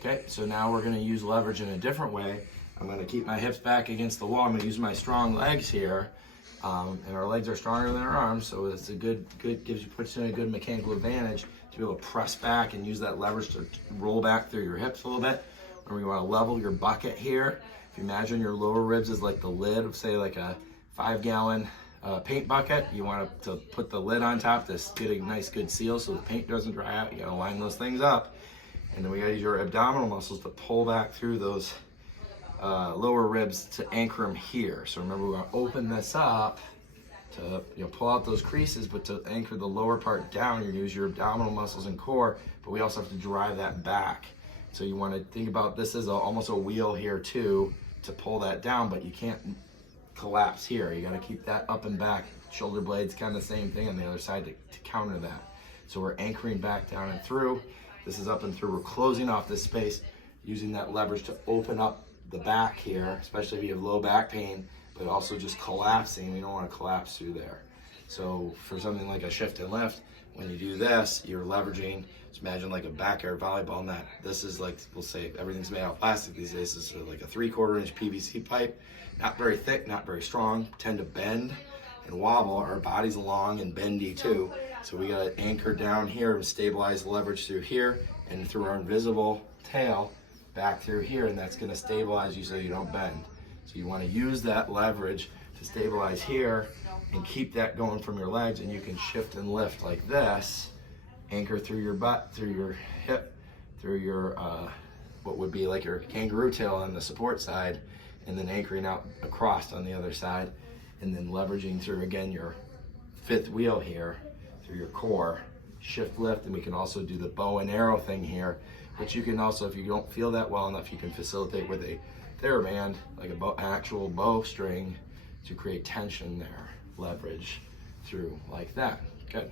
Okay, so now we're gonna use leverage in a different way. I'm gonna keep my hips back against the wall. I'm gonna use my strong legs here. And our legs are stronger than our arms, so it's a puts you in a good mechanical advantage to be able to press back and use that leverage to roll back through your hips a little bit. Remember, you wanna level your bucket here. If you imagine your lower ribs is like the lid of, say, like a 5-gallon paint bucket, you want to put the lid on top to get a nice good seal so the paint doesn't dry out. You gotta line those things up. And then we gotta use your abdominal muscles to pull back through those lower ribs to anchor them here. So remember, we're gonna open this up to pull out those creases, but to anchor the lower part down, you use your abdominal muscles and core, but we also have to drive that back. So you wanna think about this as almost a wheel here too, to pull that down, but you can't collapse here. You gotta keep that up and back. Shoulder blades, kind of the same thing on the other side to counter that. So we're anchoring back down and through. This is up and through. We're closing off this space, using that leverage to open up the back here, especially if you have low back pain, but also just collapsing. We don't want to collapse through there. So for something like a shift and lift, when you do this, you're leveraging. Just imagine like a backyard volleyball net. This is like, we'll say everything's made out of plastic these days. This is like a 3/4 inch PVC pipe. Not very thick, not very strong, tend to bend and wobble. Our body's long and bendy too. So we gotta anchor down here and stabilize the leverage through here and through our invisible tail back through here, and that's gonna stabilize you so you don't bend. So you wanna use that leverage to stabilize here and keep that going from your legs, and you can shift and lift like this, anchor through your butt, through your hip, through your, what would be like your kangaroo tail on the support side, and then anchoring out across on the other side, and then leveraging through, again, your fifth wheel here, through your core, shift lift, and we can also do the bow and arrow thing here, which you can also, if you don't feel that well enough, you can facilitate with a TheraBand, like an actual bow string, to create tension there, leverage through like that. Good.